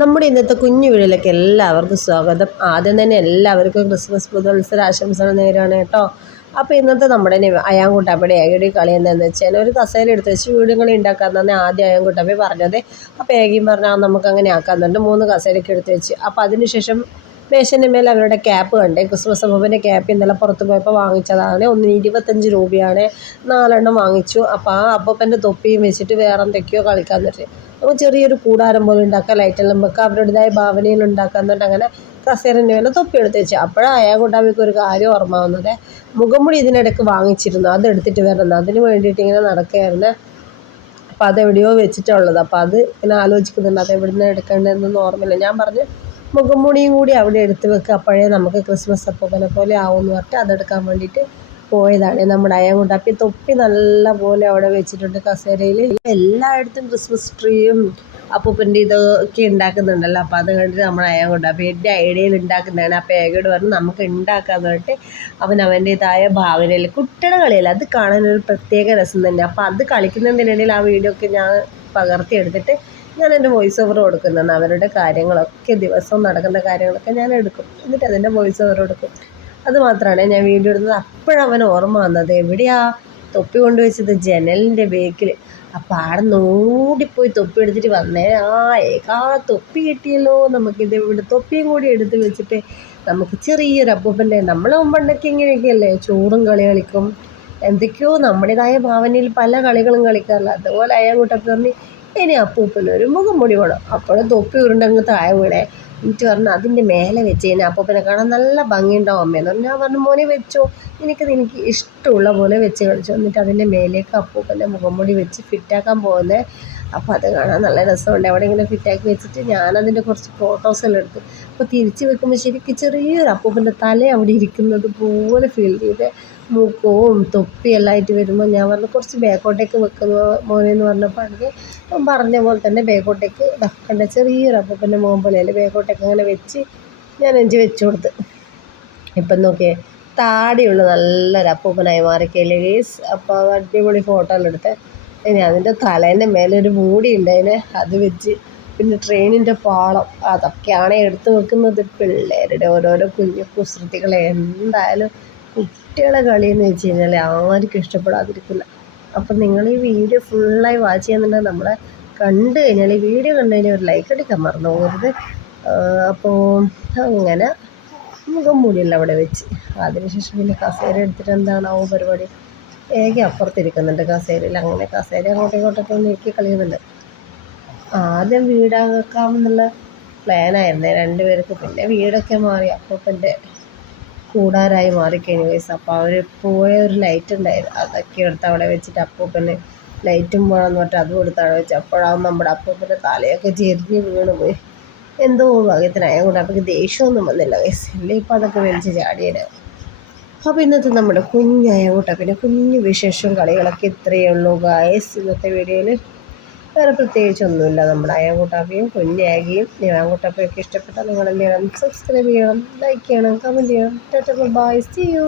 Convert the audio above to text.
നമ്മുടെ ഇന്നത്തെ കുഞ്ഞു വീടിലേക്ക് എല്ലാവർക്കും സ്വാഗതം. ആദ്യം തന്നെ എല്ലാവർക്കും ക്രിസ്മസ് പുതുവത്സര ആശംസകൾ നേരാണ് കേട്ടോ. അപ്പോൾ ഇന്നത്തെ നമ്മുടെ അയാൻകുട്ടാപ്പയുടെ ഏകയുടെ കളി എന്താണെന്ന് വെച്ചാൽ ഒരു കസേര എടുത്ത് വെച്ച് വീടും കളി തന്നെ ആദ്യം അയാൻകുട്ടാപ്പി പറഞ്ഞത്. അപ്പോൾ ഏകയും പറഞ്ഞാൽ നമുക്ക് അങ്ങനെ ആക്കാമെന്നുണ്ട് മൂന്ന് കസേരയ്ക്ക് എടുത്ത് വെച്ച്. അപ്പോൾ അതിനുശേഷം മേശന്റെ മേലെ അവരുടെ ക്യാപ്പ് കണ്ടേ. ക്രിസ്മസ് അപ്പൂപ്പന്റെ ക്യാപ്പ് ഇന്നലെ പുറത്ത് പോയപ്പോൾ വാങ്ങിച്ചതാണ്. ഒന്നിന് ഇരുപത്തഞ്ച് രൂപയാണ്. നാലെണ്ണം വാങ്ങിച്ചു. അപ്പോൾ ആ അപ്പൂപ്പന്റെ തൊപ്പിയും വെച്ചിട്ട് വേറെ എന്തൊക്കെയോ കളിക്കാൻ പറ്റും നമുക്ക് ചെറിയൊരു കൂടാരം പോലെ ഉണ്ടാക്കാം ലൈറ്റെല്ലാം വെക്കുക അവരുടേതായ ഭാവനയിൽ ഉണ്ടാക്കാൻ എന്നിട്ട് അങ്ങനെ കസേരന്റെ മേലെ തൊപ്പി എടുത്ത് വെച്ചു. അപ്പോഴാണ് അയാൾ കൊണ്ടാവിക്ക് ഒരു കാര്യം ഓർമ്മ വന്നത്. മുഖംമുടി ഇതിനിടയ്ക്ക് വാങ്ങിച്ചിരുന്നു. അതെടുത്തിട്ട് വരണം. അതിന് വേണ്ടിയിട്ട് ഇങ്ങനെ നടക്കുകയായിരുന്നു. അപ്പോൾ അതെവിടെയോ വെച്ചിട്ടുള്ളത്. അപ്പോൾ അത് ഇങ്ങനെ ആലോചിക്കുന്നുണ്ട്. അത് എവിടെ നിന്ന് എടുക്കേണ്ടതെന്നൊന്നും ഓർമ്മയില്ല. ഞാൻ പറഞ്ഞു മുഖംമൂടിയും കൂടി അവിടെ എടുത്ത് വെക്കുക അപ്പോഴേ നമുക്ക് ക്രിസ്മസ് അപ്പൂപ്പനെ പോലെ ആവുമെന്ന് പറഞ്ഞിട്ട് അതെടുക്കാൻ വേണ്ടിയിട്ട് പോയതാണ് നമ്മുടെ അയ്യാൻകുട്ടാപ്പി തൊപ്പി നല്ല പോലെ അവിടെ വെച്ചിട്ടുണ്ട് കസേരയിൽ എല്ലായിടത്തും ക്രിസ്മസ് ട്രീയും അപ്പൂപ്പന്റെ ഇതൊക്കെ ഉണ്ടാക്കുന്നുണ്ടല്ലോ. അപ്പോൾ അത് കണ്ടിട്ട് നമ്മുടെ അയ്യാൻകുട്ടാപ്പി എന്റെ ഐഡിയയിൽ ഉണ്ടാക്കുന്നതാണ്. അപ്പോൾ ഏകയോട് പറഞ്ഞു നമുക്ക് ഉണ്ടാക്കാന്ന് പറഞ്ഞിട്ട് അവൻ അവന്റേതായ ഭാവനയിൽ കുട്ടിയുടെ കളിയല്ല അത് കാണാനൊരു പ്രത്യേക രസം തന്നെ. അപ്പോൾ അത് കളിക്കുന്നതിനിടയിൽ ആ വീഡിയോ ഒക്കെ ഞാൻ പകർത്തിയെടുത്തിട്ട് ഞാൻ എന്റെ വോയിസ് ഓവർ കൊടുക്കുന്നതാണ്. അവരുടെ കാര്യങ്ങളൊക്കെ ദിവസവും നടക്കുന്ന കാര്യങ്ങളൊക്കെ ഞാൻ എടുക്കും. എന്നിട്ട് അതിന്റെ വോയിസ് ഓവർ കൊടുക്കും. അത് മാത്രമാണ് ഞാൻ വീഡിയോ എടുത്തത് അപ്പോഴവൻ ഓർമ്മ വന്നത്. എവിടെയാ തൊപ്പി കൊണ്ടുവച്ചത്? ജനലിന്റെ ബേക്കിൽ അപ്പോൾ ആടെ നോടിപ്പോയി തൊപ്പി എടുത്തിട്ട് വന്നേ. ആ ഏകാ തൊപ്പി കിട്ടിയല്ലോ നമുക്കിത് ഇവിടെ തൊപ്പിയും കൂടി എടുത്ത് വെച്ചിട്ട് നമുക്ക് ചെറിയൊരു അപ്പൂപ്പന്റെ നമ്മളെ പണ്ടൊക്കെ ഇങ്ങനെയൊക്കെയല്ലേ ചോറും കളി കളിക്കും. എന്തൊക്കെയോ നമ്മുടേതായ ഭാവനയിൽ പല കളികളും കളിക്കാറില്ല അതുപോലെ അയാൾ കൂട്ടൊക്കെ പറഞ്ഞ് ഇനി അപ്പൂപ്പനൊരു മുഖം മുടി വേണം അപ്പോഴും തൊപ്പി ഉരുണ്ടങ്ങ് താഴെ വീണേ. എന്നിട്ട് പറഞ്ഞു അതിന്റെ മേലെ വെച്ച് കഴിഞ്ഞാൽ അപ്പൂപ്പനെ കാണാൻ നല്ല ഭംഗിയുണ്ടാവും അമ്മയെന്ന് പറഞ്ഞു ഞാൻ പറഞ്ഞു മോനെ വെച്ചോ. എനിക്കത് എനിക്ക് ഇഷ്ടമുള്ള പോലെ വെച്ച് കളിച്ചു എന്നിട്ട് അതിന്റെ മേലേക്ക് അപ്പൂപ്പന്റെ മുഖംമൂടി വെച്ച് ഫിറ്റാക്കാൻ പോകുന്നത് അപ്പോൾ അത് കാണാൻ നല്ല രസമുണ്ട്. അവിടെ ഇങ്ങനെ ഫിറ്റാക്കി വെച്ചിട്ട് ഞാനതിന്റെ കുറച്ച് ഫോട്ടോസെല്ലാം എടുത്തു അപ്പോൾ തിരിച്ച് വെക്കുമ്പോൾ ശരിക്കും ചെറിയൊരു അപ്പൂപ്പന്റെ തല അവിടെ ഇരിക്കുന്നത് പോലെ ഫീൽ ചെയ്ത് മൂക്കവും തൊപ്പിയെല്ലാം ആയിട്ട് വരുമ്പോൾ ഞാൻ പറഞ്ഞു കുറച്ച് ബാക്കോട്ടേക്ക് വെക്കുന്ന മോനെ എന്ന് പറഞ്ഞപ്പോൾ എനിക്ക് പറഞ്ഞ പോലെ തന്നെ ബാക്കോട്ടേക്ക് കണ്ട ചെറിയൊരു അപ്പൂപ്പന്റെ മോൻ പോലെയല്ലേ ബാക്കോട്ടേക്ക് അങ്ങനെ വെച്ച് ഞാൻ എഞ്ച് വെച്ചു കൊടുത്ത്. ഇപ്പം നോക്കിയേ താടിയുള്ള നല്ലൊരു അപ്പൂപ്പനായി മാറിക്കയില്ലേ ഗേസ് അപ്പോൾ അടിപൊളി ഫോട്ടോ എല്ലാം എടുത്ത് ഇനി അതിന്റെ തലേന്റെ മേലെ ഒരു മൂടി ഉണ്ടായിന് അത് വെച്ച് പിന്നെ ട്രെയിനിന്റെ പാളം. അതൊക്കെയാണ് എടുത്തു വെക്കുന്നത്. പിള്ളേരുടെ ഓരോരോ കുഞ്ഞു കുസൃതികൾ എന്തായാലും കുട്ടികളെ കളി എന്ന് വെച്ച് കഴിഞ്ഞാൽ ആർക്കും ഇഷ്ടപ്പെടാതിരിക്കില്ല. അപ്പം നിങ്ങൾ ഈ വീഡിയോ ഫുള്ളായി വാച്ച് ചെയ്യുന്നുണ്ടെങ്കിൽ നമ്മളെ കണ്ടു കഴിഞ്ഞാൽ ഈ വീഡിയോ കണ്ടു കഴിഞ്ഞാൽ ഒരു ലൈക്ക് അടിക്കാൻ മറന്നു പോകരുത്. അപ്പോൾ അങ്ങനെ മുഖം മൂടിയല്ല അവിടെ വെച്ച്. അതിനുശേഷം പിന്നെ കസേര എടുത്തിട്ട് എന്താണാവോ പരിപാടി? ഏക അപ്പുറത്തിരിക്കുന്നുണ്ട്. കസേരയിൽ അങ്ങനെ കസേര അങ്ങോട്ടും ഇങ്ങോട്ടൊക്കെ നീക്കി കളിയുന്നുണ്ട്. ആദ്യം വീടാക്കാം എന്നുള്ള പ്ലാനായിരുന്നേ രണ്ടുപേർക്ക്. പിന്നെ വീടൊക്കെ മാറി. അപ്പൂപ്പന്റെ കൂടാരായി മാറിക്കഴിഞ്ഞു വയസ്സ് അപ്പോൾ അവർ പോയ ഒരു ലൈറ്റ് ഉണ്ടായിരുന്നു. അതൊക്കെ എടുത്ത് അവിടെ വെച്ചിട്ട് അപ്പൂപ്പന് ലൈറ്റും വേണമെന്ന് പറഞ്ഞിട്ട് അതും എടുത്ത് അവിടെ വെച്ച്. അപ്പോഴാവും നമ്മുടെ അപ്പൂപ്പന്റെ തലയൊക്കെ ചെരിഞ്ഞ് വീണ് പോയി. എന്തോ ഭാഗ്യത്തിനായ. കൊണ്ട് അപ്പോൾ ദേഷ്യമൊന്നും വന്നില്ല വയസ്സ് ഇപ്പം അതൊക്കെ വലിച്ച് ചാടിയത് അപ്പോൾ ഇന്നത്തെ നമ്മുടെ കുഞ്ഞായ കൂട്ട പിന്നെ കുഞ്ഞു വിശേഷം കളികളൊക്കെ ഇത്രയേ ഉള്ളൂ ഗായസ് ഇന്നത്തെ വീഡിയോയിൽ വേറെ പ്രത്യേകിച്ചൊന്നുമില്ല നമ്മുടെ അയാങ്കൂട്ടാപ്പയും കുഞ്ഞാകിയും ഞാൻകുട്ടാപ്പിയൊക്കെ ഇഷ്ടപ്പെട്ടാൽ നിങ്ങൾ സബ്സ്ക്രൈബ് ചെയ്യണം ലൈക്ക് ചെയ്യണം കമന്റ് ചെയ്യണം. By C U